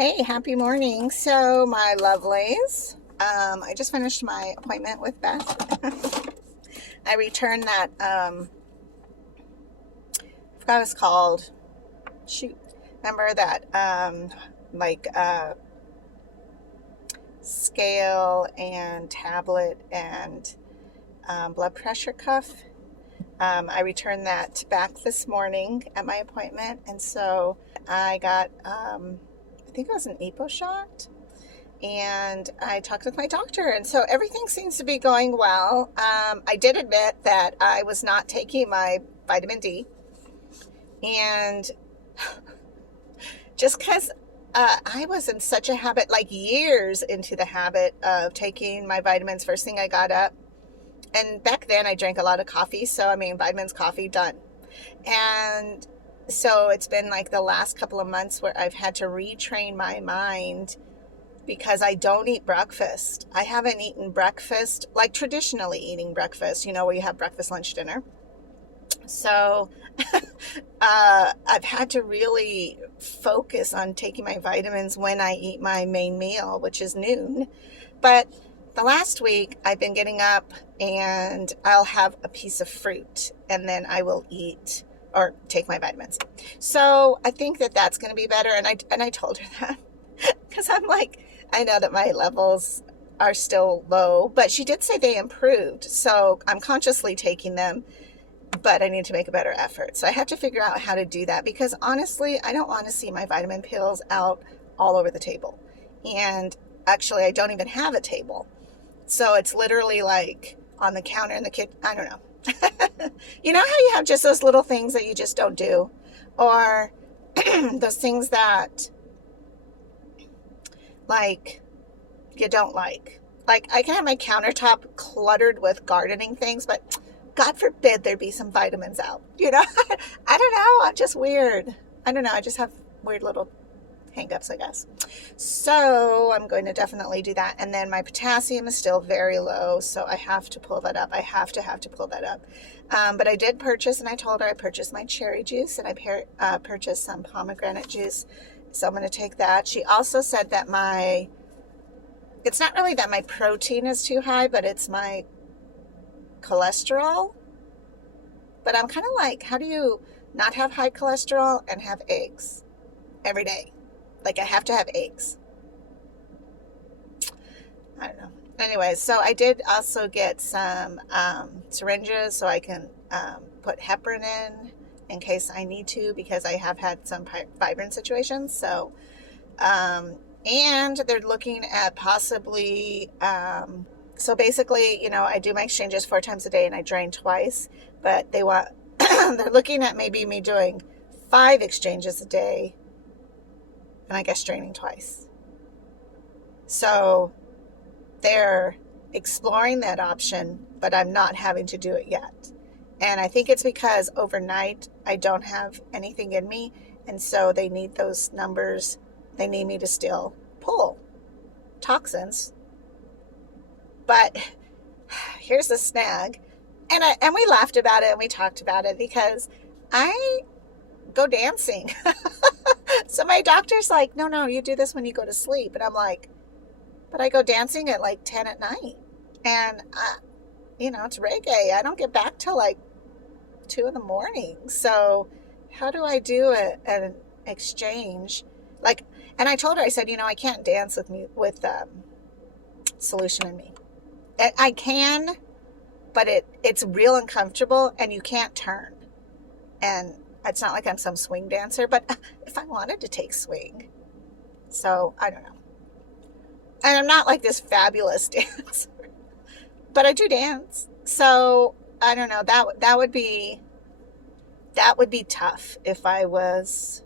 Hey, happy morning. So, my lovelies, I just finished my appointment with Beth. I returned that, I forgot what it's called. Shoot. Remember that, like, scale and tablet and blood pressure cuff. I returned that back this morning at my appointment. And so I got, I think it was an EPO shot. And I talked with my doctor, and so everything seems to be going well. I did admit that I was not taking my vitamin D, and just because I was in such a habit, like years into the habit of taking my vitamins first thing I got up. And back then I drank a lot of coffee, so I mean, vitamins, coffee, done. And so it's been like the last couple of months where I've had to retrain my mind because I don't eat breakfast. I haven't eaten breakfast, like traditionally eating breakfast, where you have breakfast, lunch, dinner. So I've had to really focus on taking my vitamins when I eat my main meal, which is noon. But the last week I've been getting up and I'll have a piece of fruit and then I will eat or take my vitamins. So I think that that's going to be better. And I told her that because I'm like, I know that my levels are still low, but she did say they improved. So I'm consciously taking them, but I need to make a better effort. So I have to figure out how to do that because honestly, I don't want to see my vitamin pills out all over the table. And actually, I don't even have a table. So it's literally like on the counter in the kitchen. I don't know. You know how you have just those little things that you just don't do? Or those things that like you don't like. Like I can have my countertop cluttered with gardening things, but God forbid there be some vitamins out. I don't know. I'm just weird. I don't know. I just have weird little hang-ups, I guess. So I'm going to definitely do that. And then my potassium is still very low, so I have to pull that up. I have to pull that up. But I did purchase, and I told her I purchased my cherry juice, and I purchased some pomegranate juice. So I'm going to take that. She also said that it's not really that my protein is too high, but it's my cholesterol. But I'm kind of like, how do you not have high cholesterol and have eggs every day? Like I have to have eggs. I don't know. Anyways, so I did also get some syringes so I can put heparin in case I need to, because I have had some fibrin situations. So, and they're looking at possibly, so basically, I do my exchanges 4 times a day and I drain twice, but they're looking at maybe me doing 5 exchanges a day and I guess draining twice. So they're exploring that option, but I'm not having to do it yet. And I think it's because overnight I don't have anything in me. And so they need those numbers. They need me to still pull toxins. But here's the snag. And we laughed about it and we talked about it because I go dancing. So my doctor's like, no, you do this when you go to sleep. And I'm like, but I go dancing at like 10 at night. And, it's reggae. I don't get back till like 2 in the morning. So how do I do an exchange? And I told her, I said, I can't dance with solution in me. I can, but it's real uncomfortable and you can't turn. And it's not like I'm some swing dancer, but if I wanted to take swing. So I don't know. And I'm not like this fabulous dancer, but I do dance. So I don't know. That would be tough if I was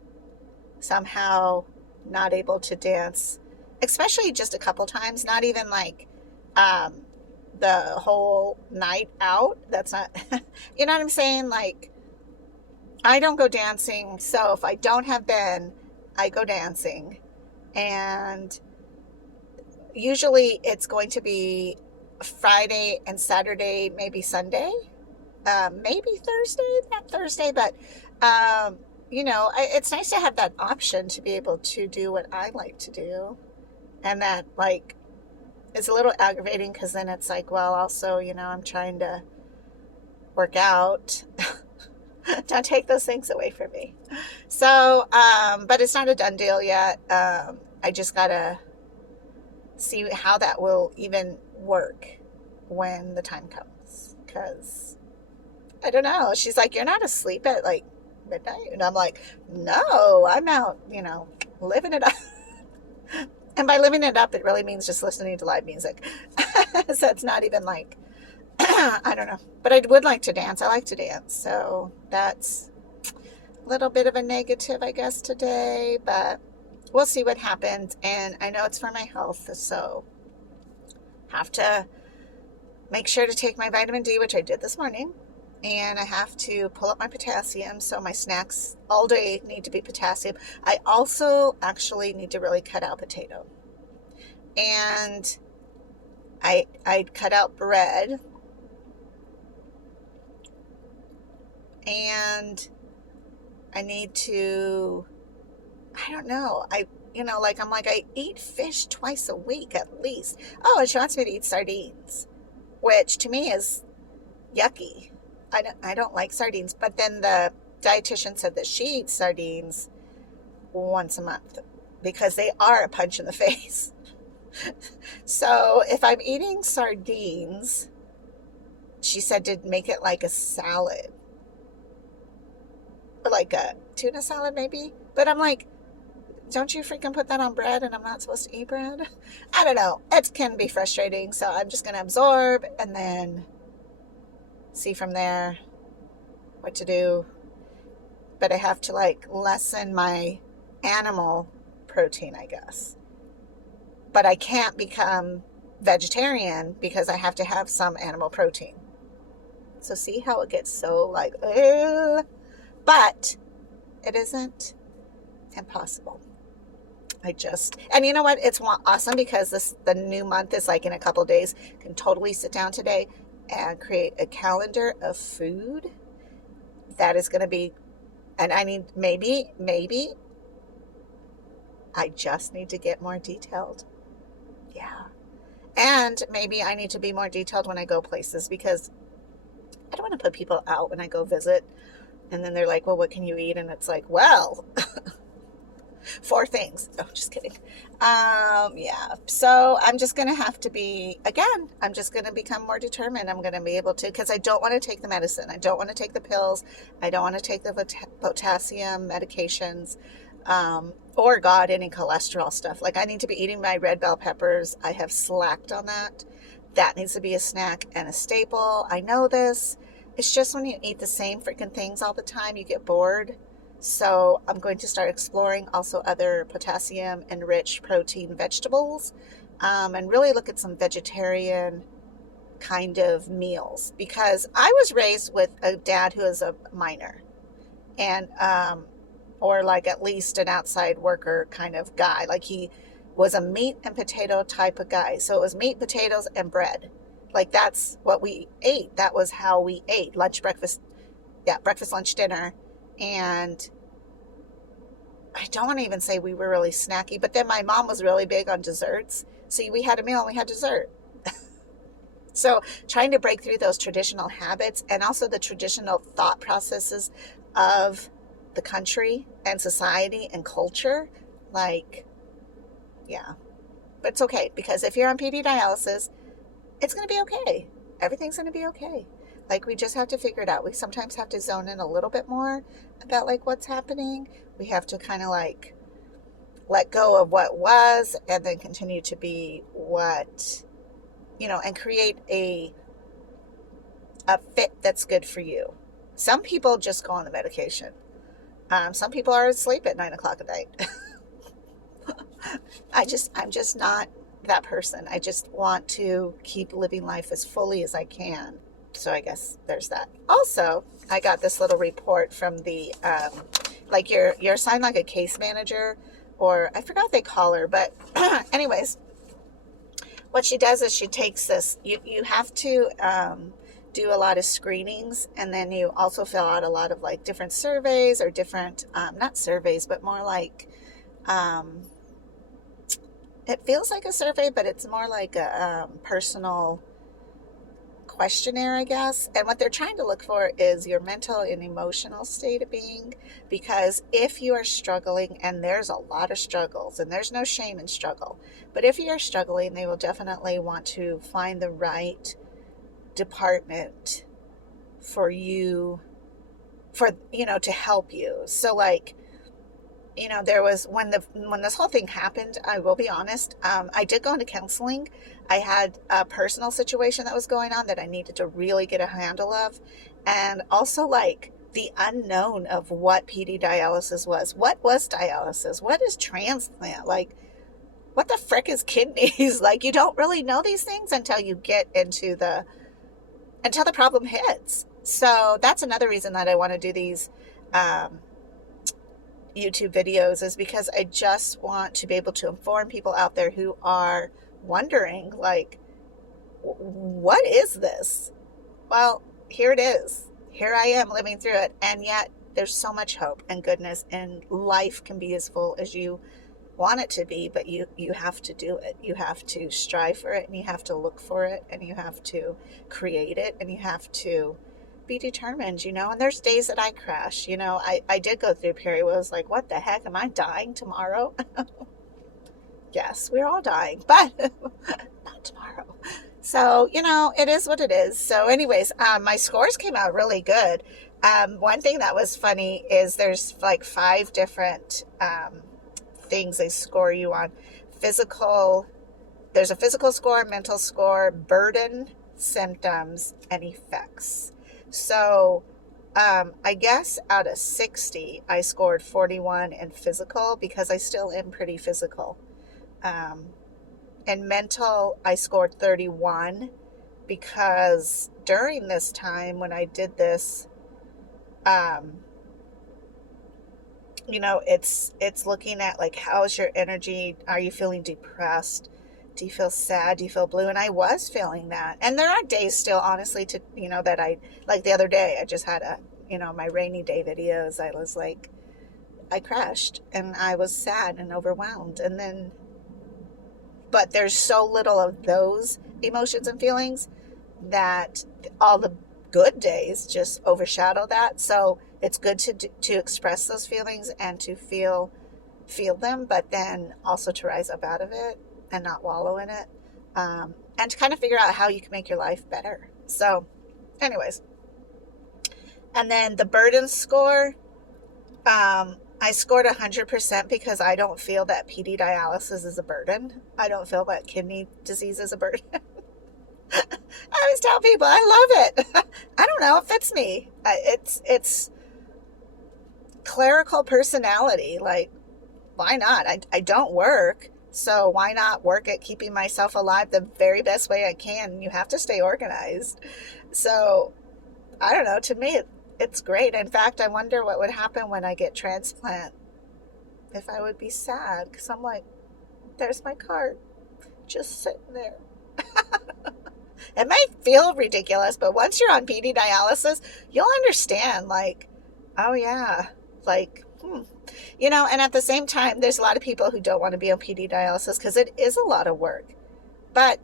somehow not able to dance, especially just a couple times, not even like the whole night out. That's not, you know what I'm saying? Like, I don't go dancing. So if I don't have Ben, I go dancing. And usually it's going to be Friday and Saturday, maybe Sunday, maybe Thursday, not Thursday, but it's nice to have that option to be able to do what I like to do. And that, like, is a little aggravating because then it's like, well, also, I'm trying to work out. Don't take those things away from me. So, but it's not a done deal yet. I just gotta see how that will even work when the time comes. Because I don't know. She's like, you're not asleep at like midnight? And I'm like, no, I'm out, living it up. And by living it up, it really means just listening to live music. So it's not even like, I don't know. But I would like to dance. I like to dance. So that's a little bit of a negative, I guess, today. But we'll see what happens. And I know it's for my health. So have to make sure to take my vitamin D, which I did this morning. And I have to pull up my potassium. So my snacks all day need to be potassium. I also actually need to really cut out potato. And I cut out bread. And I need to, I don't know. I eat fish twice a week at least. Oh, and she wants me to eat sardines, which to me is yucky. I don't like sardines, but then the dietitian said that she eats sardines once a month because they are a punch in the face. So if I'm eating sardines, she said to make it like a salad, or like a tuna salad maybe. But I'm like, don't you freaking put that on bread and I'm not supposed to eat bread? I don't know. It can be frustrating. So I'm just going to absorb and then see from there what to do. But I have to like lessen my animal protein, I guess. But I can't become vegetarian because I have to have some animal protein. So see how it gets so like, but it isn't impossible. And you know what? It's awesome because the new month is like in a couple of days. Can totally sit down today and create a calendar of food that is going to be, and I need maybe I just need to get more detailed. Yeah. And maybe I need to be more detailed when I go places because I don't want to put people out when I go visit. And then they're like, well, what can you eat? And it's like, well, 4 things. Oh, just kidding. Yeah. So I'm just going to have to be, again, I'm just going to become more determined. I'm going to be able to, because I don't want to take the medicine. I don't want to take the pills. I don't want to take the potassium medications, or God, any cholesterol stuff. Like I need to be eating my red bell peppers. I have slacked on that. That needs to be a snack and a staple. I know this. It's just when you eat the same freaking things all the time, you get bored. So I'm going to start exploring also other potassium-enriched protein vegetables, and really look at some vegetarian kind of meals. Because I was raised with a dad who is a miner, and or like at least an outside worker kind of guy. Like he was a meat and potato type of guy. So it was meat, potatoes, and bread. Like that's what we ate. That was how we ate. Lunch, breakfast, breakfast, lunch, dinner. And I don't want to even say we were really snacky, but then my mom was really big on desserts. See, we had a meal and we had dessert. So trying to break through those traditional habits and also the traditional thought processes of the country and society and culture. Like, yeah, but it's okay because if you're on PD dialysis, it's going to be okay. Everything's going to be okay. Like we just have to figure it out. We sometimes have to zone in a little bit more about like what's happening. We have to kind of like let go of what was and then continue to be what, and create a fit that's good for you. Some people just go on the medication. Some people are asleep at 9:00 at night. I'm just not that person. I just want to keep living life as fully as I can. So I guess there's that. Also, I got this little report from the, like you're assigned like a case manager, or I forgot what they call her, but anyways, what she does is she takes this, you have to do a lot of screenings, and then you also fill out a lot of like different surveys or different, not surveys, but more like, it feels like a survey, but it's more like a personal questionnaire, I guess. And what they're trying to look for is your mental and emotional state of being. Because if you are struggling, and there's a lot of struggles, and there's no shame in struggle, but if you're struggling, they will definitely want to find the right department for you, for, to help you. So like, there was when this whole thing happened, I will be honest, I did go into counseling. I had a personal situation that was going on that I needed to really get a handle of. And also like the unknown of what PD dialysis was. What was dialysis? What is transplant? Like, what the frick is kidneys? Like, you don't really know these things until you get into until the problem hits. So that's another reason that I want to do these, YouTube videos, is because I just want to be able to inform people out there who are wondering, like, what is this? Well, here it is. Here I am living through it. And yet there's so much hope and goodness, and life can be as full as you want it to be, but you have to do it. You have to strive for it, and you have to look for it, and you have to create it, and you have to be determined, and there's days that I crash. I did go through a period where I was like, what the heck, am I dying tomorrow? Yes, we're all dying, but not tomorrow. So, it is what it is. So anyways, my scores came out really good. One thing that was funny is there's like 5 different things they score you on. There's a physical score, mental score, burden, symptoms, and effects. So I guess out of 60, I scored 41 in physical, because I still am pretty physical. And mental, I scored 31, because during this time when I did this, it's looking at like, how's your energy? Are you feeling depressed? Do you feel sad? Do you feel blue? And I was feeling that. And there are days still, honestly, that I, like the other day, I just had my rainy day videos. I was like, I crashed and I was sad and overwhelmed. But there's so little of those emotions and feelings that all the good days just overshadow that. So it's good to express those feelings and to feel them, but then also to rise up out of it and not wallow in it, and to kind of figure out how you can make your life better. So anyways, and then the burden score, I scored 100% because I don't feel that PD dialysis is a burden. I don't feel that kidney disease is a burden. I always tell people I love it. I don't know, it fits me. It's clerical personality. Like, why not? I don't work. So why not work at keeping myself alive the very best way I can? You have to stay organized. So I don't know. To me, it's great. In fact, I wonder what would happen when I get transplant. If I would be sad, because I'm like, there's my card, just sitting there. It might feel ridiculous, but once you're on PD dialysis, you'll understand, like, oh yeah, like, and at the same time, there's a lot of people who don't want to be on PD dialysis because it is a lot of work, but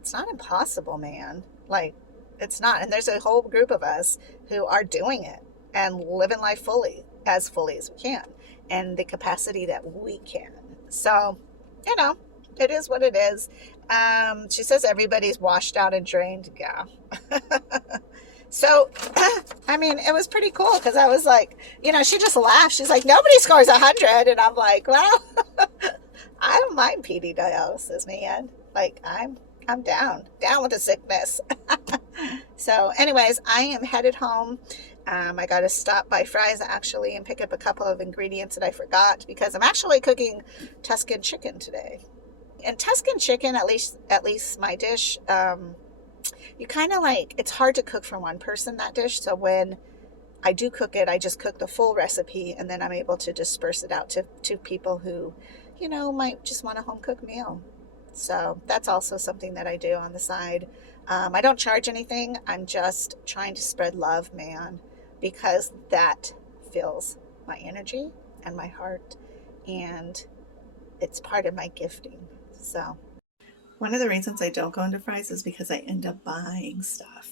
it's not impossible, man. Like, it's not. And there's a whole group of us who are doing it and living life as fully as we can, and the capacity that we can. So, it is what it is. She says everybody's washed out and drained. Yeah. So, I mean, it was pretty cool because I was like, she just laughed. She's like, nobody scores 100. And I'm like, well, I don't mind PD dialysis, man. Like, I'm down with the sickness. So anyways, I am headed home. I got to stop by Fry's actually and pick up a couple of ingredients that I forgot, because I'm actually cooking Tuscan chicken today. And Tuscan chicken, at least my dish, you kind of like, it's hard to cook for one person, that dish. So when I do cook it, I just cook the full recipe, and then I'm able to disperse it out to people who, might just want a home cooked meal. So that's also something that I do on the side. I don't charge anything. I'm just trying to spread love, man, because that fills my energy and my heart, and it's part of my gifting. So one of the reasons I don't go into fries is because I end up buying stuff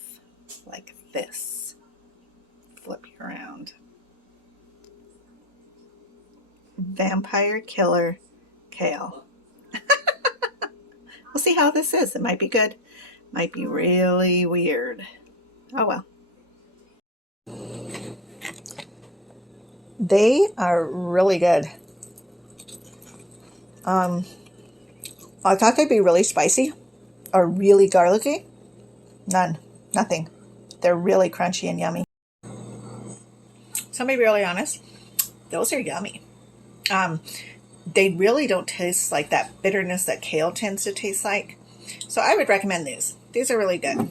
like this. Flip you around. Vampire Killer Kale. We'll see how this is. It might be good. Might be really weird. Oh well. They are really good. I thought they'd be really spicy or really garlicky. Nothing. They're really crunchy and yummy. So I'm gonna be really honest. Those are yummy. They really don't taste like that bitterness that kale tends to taste like. So I would recommend these. These are really good.